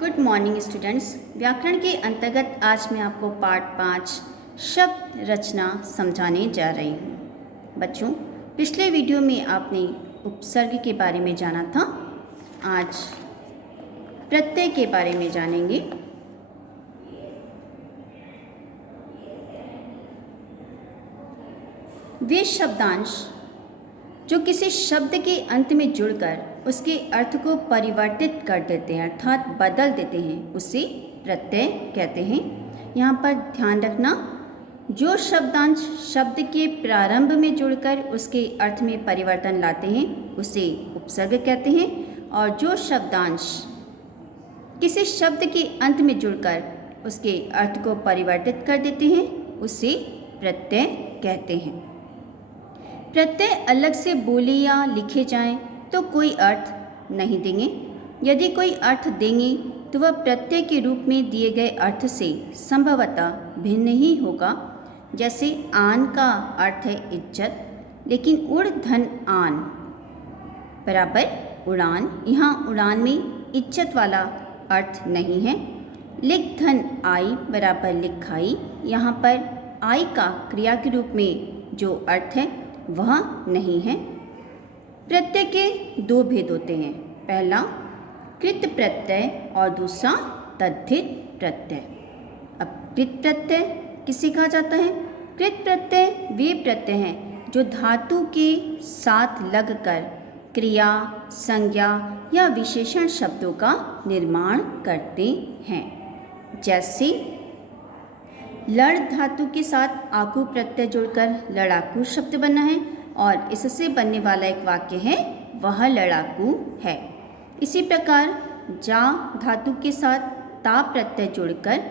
Good morning students. व्याकरण के अंतर्गत आज मैं आपको पार्ट 5 शब्द रचना समझाने जा रही हूँ। बच्चों, पिछले वीडियो में आपने उपसर्ग के बारे में जाना था। आज प्रत्यय के बारे में जानेंगे। वे शब्दांश जो किसी शब्द के अंत में जुड़कर उसके अर्थ को परिवर्तित कर देते हैं अर्थात बदल देते हैं, उसे प्रत्यय कहते हैं। यहाँ पर ध्यान रखना, जो शब्दांश शब्द के प्रारंभ में जुड़कर उसके अर्थ में परिवर्तन लाते हैं उसे उपसर्ग कहते हैं, और जो शब्दांश किसी शब्द के अंत में जुड़कर उसके अर्थ को परिवर्तित कर देते हैं उसे प्रत्यय कहते हैं। प्रत्यय अलग से बोले या लिखे जाएं तो कोई अर्थ नहीं देंगे। यदि कोई अर्थ देंगे तो वह प्रत्यय के रूप में दिए गए अर्थ से संभवतः भिन्न ही होगा। जैसे आन का अर्थ है इज्जत, लेकिन उड़ धन आन बराबर उड़ान, यहाँ उड़ान में इज्जत वाला अर्थ नहीं है। लिख धन आई बराबर लिखाई, यहाँ पर आई का क्रिया के रूप में जो अर्थ है वह नहीं है। प्रत्यय के दो भेद होते हैं, पहला कृत प्रत्यय और दूसरा तद्धित प्रत्यय। अब कृत प्रत्यय किसे कहा जाता है? कृत प्रत्यय वे प्रत्यय हैं जो धातु के साथ लगकर क्रिया, संज्ञा या विशेषण शब्दों का निर्माण करते हैं। जैसे लड़ धातु के साथ आकू प्रत्यय जुड़कर लड़ाकू शब्द बना है और इससे बनने वाला एक वाक्य है वह लड़ाकू है। इसी प्रकार जा धातु के साथ ता प्रत्यय जुड़कर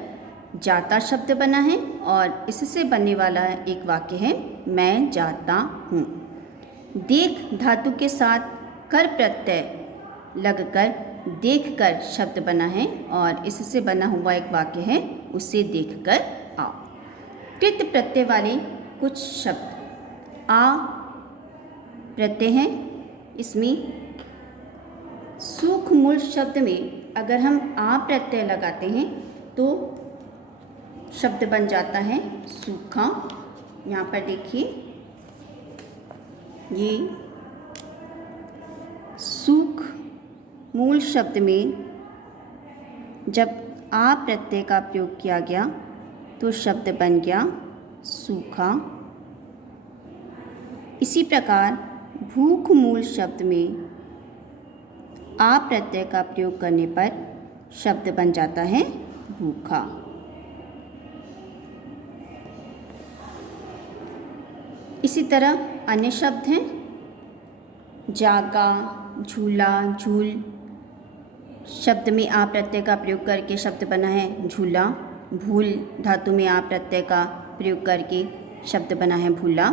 जाता शब्द बना है और इससे बनने वाला एक वाक्य है मैं जाता हूँ। देख धातु के साथ कर प्रत्यय लगकर देखकर शब्द बना है और इससे बना हुआ एक वाक्य है उसे देखकर आओ। कृत प्रत्यय वाले कुछ शब्द आ प्रत्यय हैं। इसमें सूख मूल शब्द में अगर हम आ प्रत्यय लगाते हैं तो शब्द बन जाता है सूखा। यहाँ पर देखिए, ये सूख मूल शब्द में जब आ प्रत्यय का प्रयोग किया गया तो शब्द बन गया सूखा। इसी प्रकार भूख मूल शब्द में आ प्रत्यय का प्रयोग करने पर शब्द बन जाता है भूखा। इसी तरह अन्य शब्द हैं जागा, झूला, झूल। शब्द में आ प्रत्यय का प्रयोग करके शब्द बना है झूला। भूल धातु में आ प्रत्यय का प्रयोग करके शब्द बना है भूला।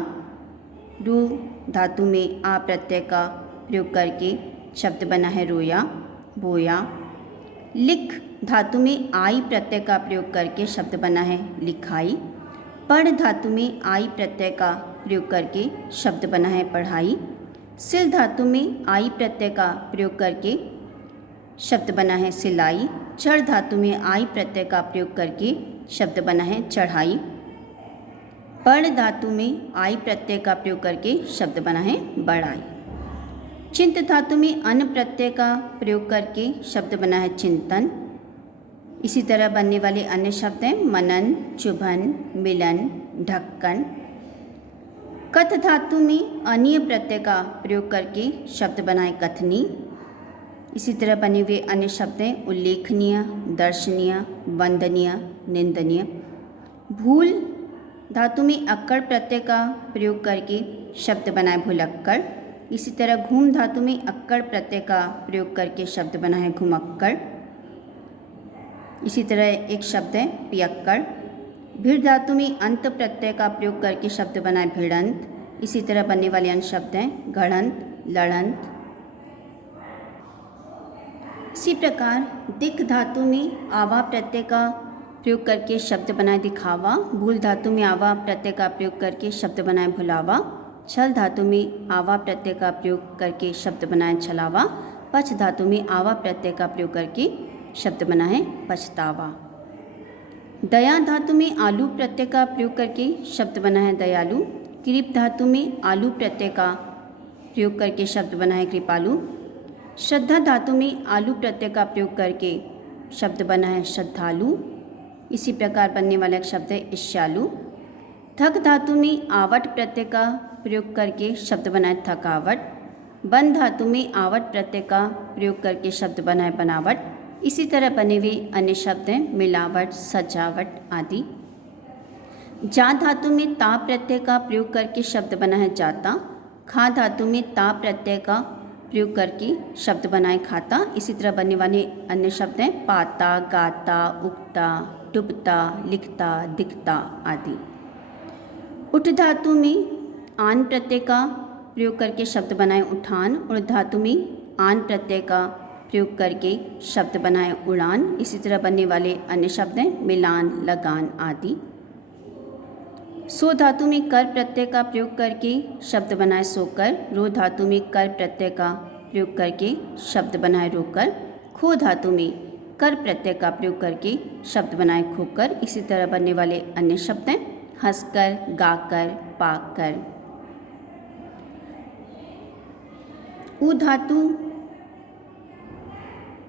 रू धातु में आ प्रत्यय का प्रयोग करके शब्द बना है रोया, बोया। लिख धातु में आई प्रत्यय का प्रयोग करके शब्द बना है लिखाई। पढ़ धातु में आई प्रत्यय का प्रयोग करके शब्द बना है पढ़ाई। सिल धातु में आई प्रत्यय का प्रयोग करके शब्द बना है सिलाई। चढ़ धातु में आई प्रत्यय का प्रयोग करके शब्द बना है चढ़ाई। पढ़ धातु में आई प्रत्यय का प्रयोग करके शब्द बना है बड़ाई। चिंत धातु में अन प्रत्यय का प्रयोग करके शब्द बना है चिंतन। इसी तरह बनने वाले अन्य शब्द हैं मनन, चुभन, मिलन, ढक्कन। कथ धातु में अनीय प्रत्यय का प्रयोग करके शब्द बना है कथनी। इसी तरह बने हुए अन्य शब्द हैं उल्लेखनीय, दर्शनीय, वंदनीय, निंदनीय। भूल धातु में अक्कड़ प्रत्यय का प्रयोग करके शब्द बनाए भुलक्कड़। इसी तरह घूम धातु में अक्कड़ प्रत्यय का प्रयोग करके शब्द बना है घुमक्कड़। इसी तरह एक शब्द है पियक्कड़। भीड़ धातु में अंत प्रत्यय का प्रयोग करके शब्द बना है भिड़ंत। इसी तरह बनने वाले अन्य शब्द हैं गढ़ंत, लड़ंत। इसी प्रकार दिख धातु में आवा प्रत्यय का प्रयोग करके शब्द बनाए दिखावा। भूल धातु में आवा प्रत्यय का प्रयोग करके शब्द बनाए भुलावा। छल धातु में आवा प्रत्यय का प्रयोग करके शब्द बनाए छलावा। पच धातु में आवा प्रत्यय का प्रयोग करके शब्द बना है पछतावा। दया धातु में आलू प्रत्यय का प्रयोग करके शब्द बना है दयालु। कृप धातु में आलू प्रत्यय का प्रयोग करके शब्द बना है कृपालु। श्रद्धा धातु में आलू प्रत्यय का प्रयोग करके शब्द बना है श्रद्धालु। इसी प्रकार बनने वाला एक शब्द है ईर्ष्यालु। थक धातु में आवट प्रत्यय का प्रयोग करके शब्द बना है थकावट। बन धातु में आवट प्रत्यय का प्रयोग करके शब्द बना है बनावट। इसी तरह बने हुए अन्य शब्द हैं मिलावट, सजावट आदि। जा धातु में ता प्रत्यय का प्रयोग करके शब्द बना है जाता। खा धातु में ता प्रत्यय का प्रयोग करके शब्द बना है खाता। इसी तरह बनने वाले अन्य शब्द हैं पाता, गाता, उगता, डूबता, लिखता, दिखता आदि। उठ धातु में आन प्रत्यय का प्रयोग करके शब्द बनाए उठान। उड़ धातु में आन प्रत्यय का प्रयोग करके शब्द बनाए उड़ान। इसी तरह बनने वाले अन्य शब्द हैं मिलान, लगान आदि। सो धातु में कर प्रत्यय का प्रयोग करके शब्द बनाए सोकर। रो धातु में कर प्रत्यय का प्रयोग करके शब्द बनाए रोकर। खो धातु में कर प्रत्यय का प्रयोग करके शब्द बनाए खोकर। इसी तरह बनने वाले अन्य शब्द हैं हंसकर, गाकर, पाकर। उ धातु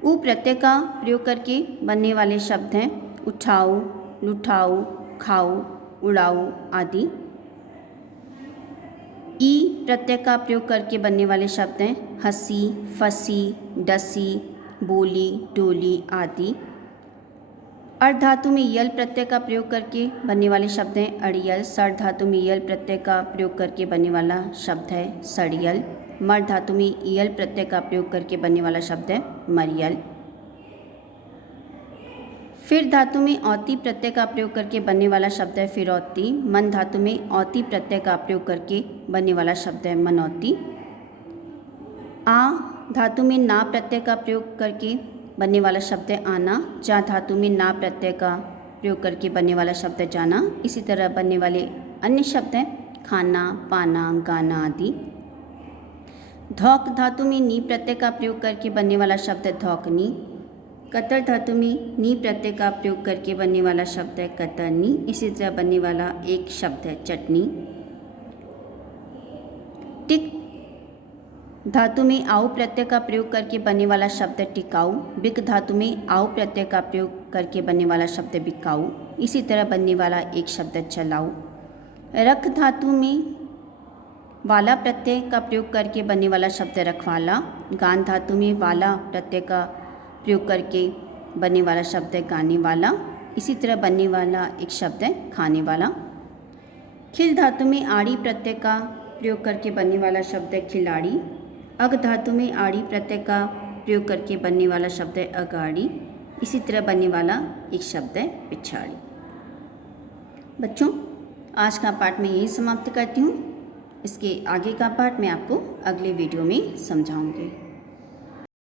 उ प्रत्यय का प्रयोग करके बनने वाले शब्द हैं उठाओ, लुठाओ, खाओ, उड़ाओ आदि। ई प्रत्यय का प्रयोग करके बनने वाले शब्द हैं हंसी, फंसी, डसी, बोली, डोली आदि। अर्ध धातु में यल प्रत्यय का प्रयोग करके बनने वाले शब्द हैं अड़ियल। सर धातु में यल प्रत्यय का प्रयोग करके बनने वाला शब्द है सड़ियल। मर धातु में यल प्रत्यय का प्रयोग करके बनने वाला शब्द है मरियल। फिर धातु में औती प्रत्यय का प्रयोग करके बनने वाला शब्द है फिरौती। मन धातु में औती प्रत्यय का प्रयोग करके बनने वाला शब्द है मनौती। आ धातु में ना प्रत्यय का प्रयोग करके बनने वाला शब्द है आना। जा धातु में ना प्रत्यय का प्रयोग करके बनने वाला शब्द है जाना। इसी तरह बनने वाले अन्य शब्द हैं खाना, पाना, गाना आदि। धौक धातु में नी प्रत्यय का प्रयोग करके बनने वाला शब्द है धौकनी। कतर धातु में नी प्रत्यय का प्रयोग करके बनने वाला शब्द है कतरनी। इसी तरह बनने वाला एक शब्द है चटनी। टिक धातु में आउ प्रत्यय का प्रयोग करके बनने वाला शब्द है टिकाऊ। बिक धातु में आउ प्रत्यय का प्रयोग करके बनने वाला शब्द है बिकाऊ। इसी तरह बनने वाला एक शब्द है चलाऊ। रख धातु में वाला प्रत्यय का प्रयोग करके बनने वाला शब्द है रखवाला। गान धातु में वाला प्रत्यय का प्रयोग करके बनने वाला शब्द है गाने वाला। इसी तरह बनने वाला एक शब्द है खाने वाला। खिल धातु में आड़ी प्रत्यय का प्रयोग करके बनने वाला शब्द है खिलाड़ी। अग धातु में आड़ी प्रत्यय का प्रयोग करके बनने वाला शब्द है अगाड़ी। इसी तरह बनने वाला एक शब्द है पिछाड़ी। बच्चों, आज का पाठ मैं यही समाप्त करती हूँ। इसके आगे का पाठ मैं आपको अगले वीडियो में समझाऊंगी।